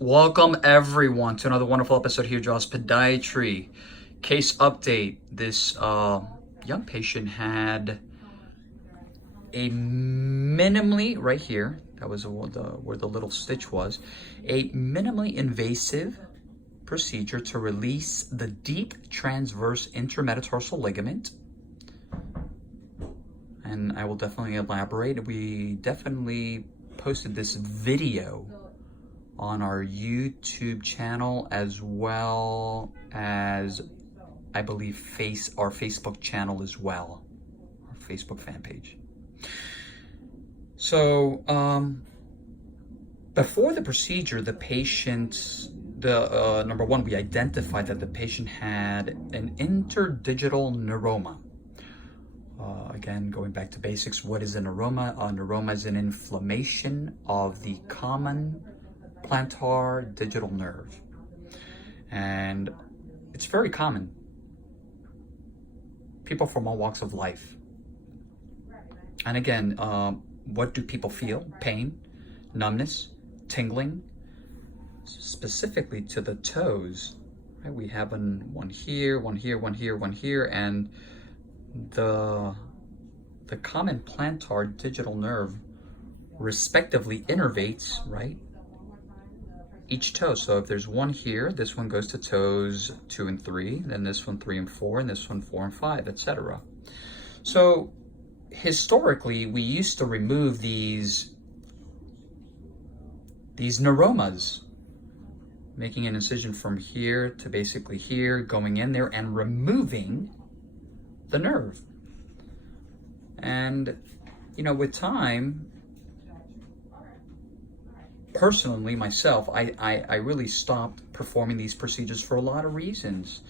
Welcome everyone to another wonderful episode here, Doctors of Podiatry. Case update. This young patient had a minimally, right here, that was where the little stitch was, a minimally invasive procedure to release the deep transverse intermetatarsal ligament. And I will definitely elaborate. We definitely posted this video on our YouTube channel, as well as, I believe, our Facebook channel as well, our Facebook fan page. So before the procedure, the patient, number one, we identified that the patient had an interdigital neuroma. Again, going back to basics, what is a neuroma? A neuroma is an inflammation of the common plantar digital nerve, and it's very common. People from all walks of life. And again, what do people feel? Pain, numbness, tingling, specifically to the toes. Right? We have one here, one here, one here, one here, and the common plantar digital nerve respectively innervates, right, each toe. So if there's one here, this one goes to toes 2 and 3, then this one 3 and 4, and this one 4 and 5, etc. So historically, we used to remove these neuromas, making an incision from here to basically here, going in there and removing the nerve. And, you know, with time, personally, myself, I really stopped performing these procedures for a lot of reasons.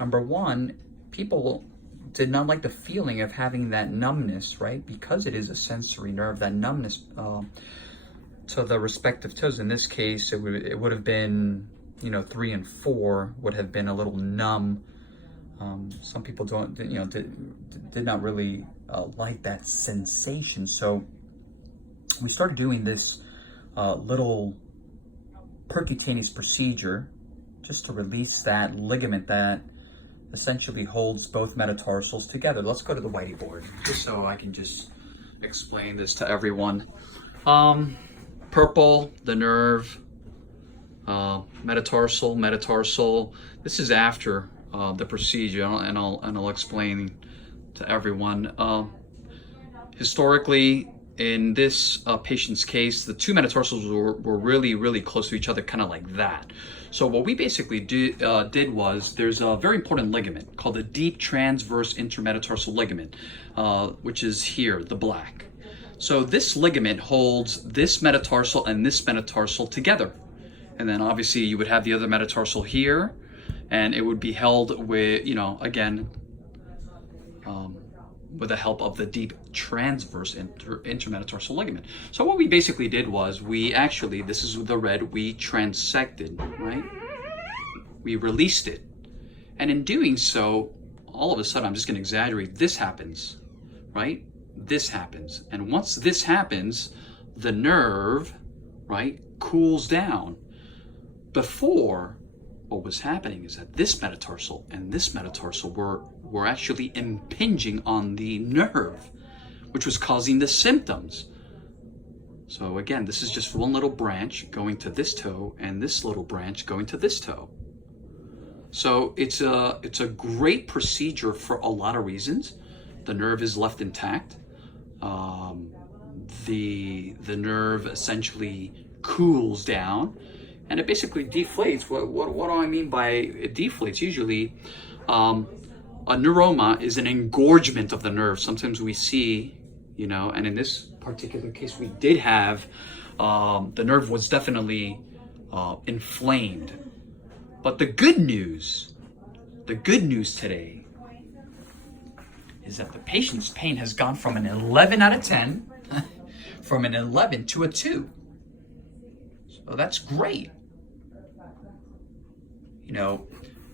Number one, people did not like the feeling of having that numbness, right? Because it is a sensory nerve, that numbness to the respective toes. In this case, it would have been, 3 and 4 would have been a little numb. Some people did not really like that sensation. So we started doing this little percutaneous procedure just to release that ligament that essentially holds both metatarsals together. Let's go to the whiteboard just so I can just explain this to everyone. Purple, the nerve, metatarsal. This is after the procedure, and I'll explain to everyone. Historically, in this patient's case, the two metatarsals were really, really close to each other, kind of like that. So what we basically did was, there's a very important ligament called the deep transverse intermetatarsal ligament, which is here, the black. So this ligament holds this metatarsal and this metatarsal together. And then obviously you would have the other metatarsal here, and it would be held with, again, with the help of the deep transverse intermetatarsal ligament. So what we basically did was, this is the red, we transected, right? We released it. And in doing so, all of a sudden, I'm just gonna exaggerate, this happens, right? This happens. And once this happens, the nerve, right, cools down. Before, what was happening is that this metatarsal and this metatarsal were actually impinging on the nerve, which was causing the symptoms. So again, this is just one little branch going to this toe, and this little branch going to this toe. So it's a great procedure for a lot of reasons. The nerve is left intact. The nerve essentially cools down, and it basically deflates. What do I mean by it deflates? Usually, a neuroma is an engorgement of the nerve. Sometimes we see, and in this particular case, we did have, the nerve was definitely inflamed. But the good news today is that the patient's pain has gone from an 11 out of 10, from an 11 to a 2. So that's great.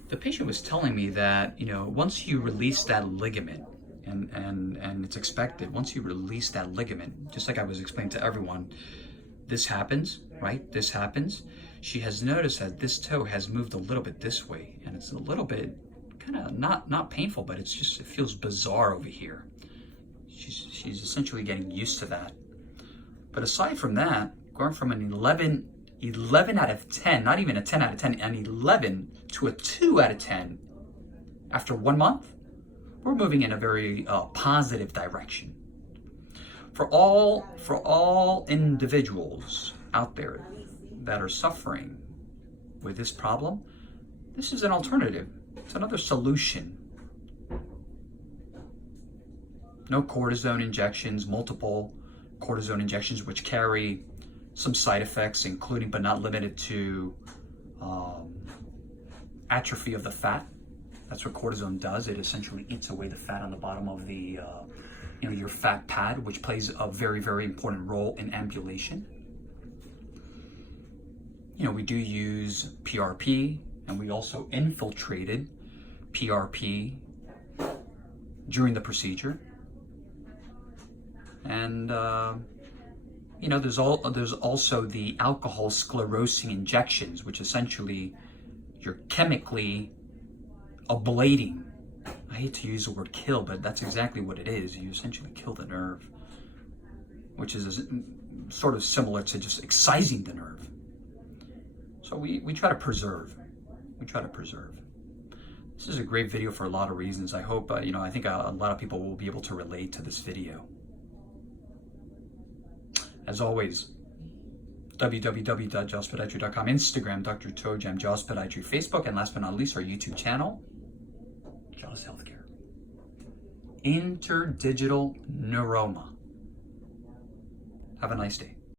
The patient was telling me that, once you release that ligament, and it's expected, once you release that ligament, just like I was explaining to everyone, this happens, right? This happens. She has noticed that this toe has moved a little bit this way, and it's a little bit kind of not painful, but it's just, it feels bizarre over here. She's essentially getting used to that. But aside from that, going from an 11 out of 10, not even a 10 out of 10, an 11 to a 2 out of 10 after 1 month, we're moving in a very positive direction. For all individuals out there that are suffering with this problem, this is an alternative. It's another solution. No cortisone injections, multiple cortisone injections, which carry some side effects, including but not limited to atrophy of the fat. That's what cortisone does. It essentially eats away the fat on the bottom of the your fat pad, which plays a very, very important role in ambulation. We do use PRP, and we also infiltrated PRP during the procedure. And there's also the alcohol sclerosing injections, which essentially you're chemically ablating. I hate to use the word kill, but that's exactly what it is. You essentially kill the nerve, which is sort of similar to just excising the nerve. So we try to preserve. We try to preserve. This is a great video for a lot of reasons. I hope, I think a lot of people will be able to relate to this video. As always, www.jawspodiatry.com, Instagram, Dr. Tojam, Jaws Podiatry, Facebook, and last but not least, our YouTube channel, Jaws Healthcare. Interdigital Neuroma. Have a nice day.